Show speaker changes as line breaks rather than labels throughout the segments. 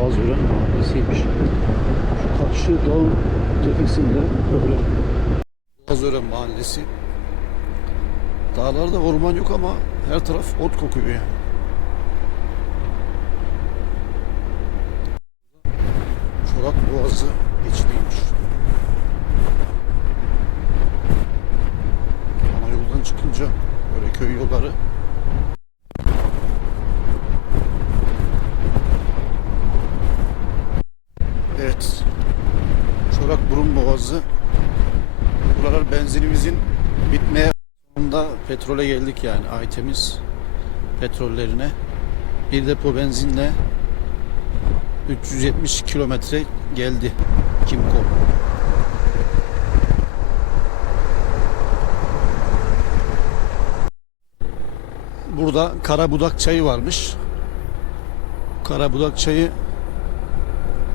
Boğazören Mahallesi'ymiş. Şu karşı dağın tepesinde böyle Boğazören Mahallesi. Dağlarda orman yok ama her taraf ot kokuyor yani. Çorak Boğazı geçiliymiş. Ana yoldan çıkınca böyle köy yolları Evet. Çorak Burun Boğazı. Buralar benzinimizin bitmeye sonunda petrole geldik yani Aytemiz petrollerine. Bir depo benzinle 370 kilometre geldi Kimco. Burada Karabudak çayı varmış. Karabudak çayı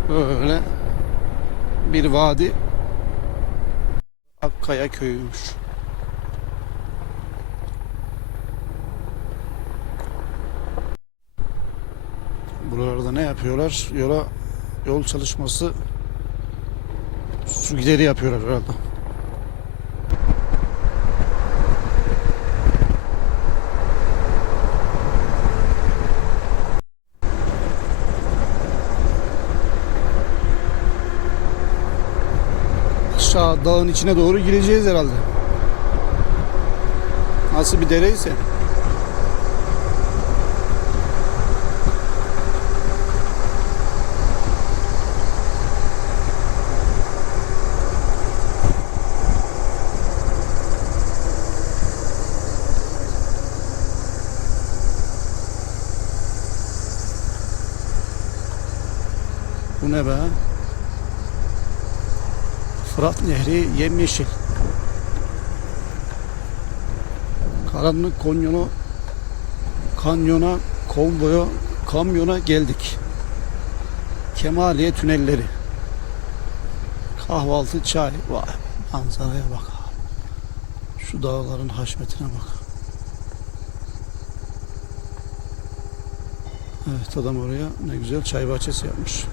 böyle bir vadi Akkaya köyüymüş. Buralarda ne yapıyorlar? Yola yol çalışması su gideri yapıyorlar herhalde. Aşağı dağın içine doğru gireceğiz herhalde. Nasıl bir dereyse. Bu ne be? Fırat Nehri yemyeşil. Karanlık konyonu kanyona, konvoya, kamyona geldik. Kemaliye tünelleri. Kahvaltı, çay. Vay manzaraya bak. Şu dağların haşmetine bak. Evet adam oraya ne güzel çay bahçesi yapmış.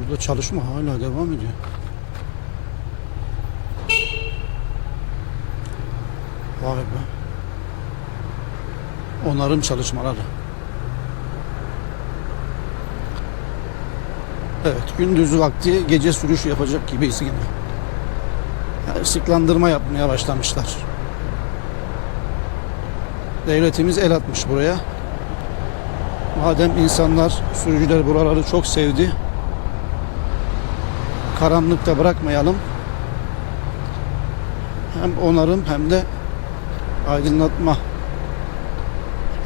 Burada çalışma hala devam ediyor. Vay be. Onarım çalışmaları. Evet, gündüz vakti gece sürüş yapacak gibiyiz yine. Yani ışıklandırma yapmaya başlamışlar. Devletimiz el atmış buraya. Madem insanlar, sürücüler buraları çok sevdi, karanlıkta bırakmayalım. Hem onarım hem de aydınlatma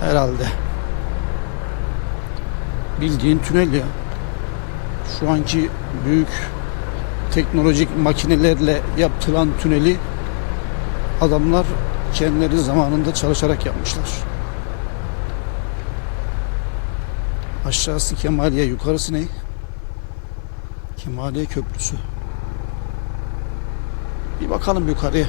herhalde. Bildiğin tünel ya. Şu anki büyük teknolojik makinelerle yapılan tüneli adamlar kendileri zamanında çalışarak yapmışlar. Aşağısı Kemaliye, yukarısı ne? Kemaliye Köprüsü. Bir bakalım yukarıya.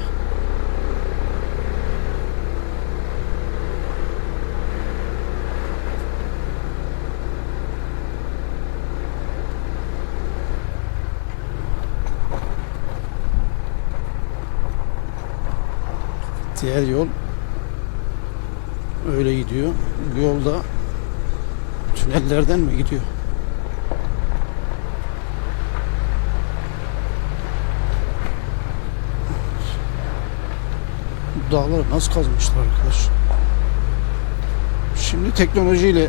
Diğer yol öyle gidiyor. Yolda tünellerden mi gidiyor? Dağları nasıl kazmışlar arkadaş? Şimdi teknolojiyle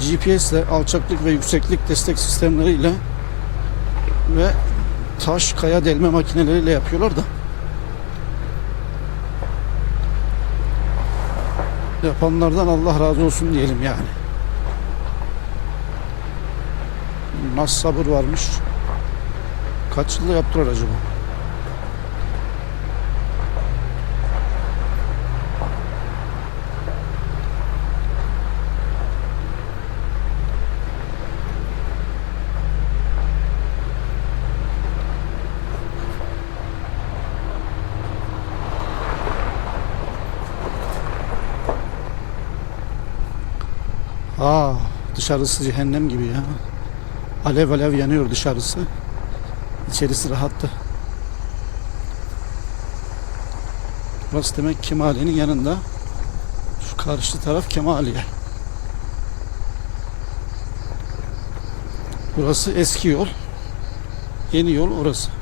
GPS ile alçaklık ve yükseklik destek sistemleriyle ve taş kaya delme makineleriyle yapıyorlar da yapanlardan Allah razı olsun diyelim yani. Nasıl sabır varmış? Kaç yılda yaptılar acaba? Aa, dışarısı cehennem gibi ya. Alev alev yanıyor dışarısı. İçerisi rahattı. Burası demek Kemaliye'nin yanında. Şu karşı taraf Kemaliye. Burası eski yol. Yeni yol orası.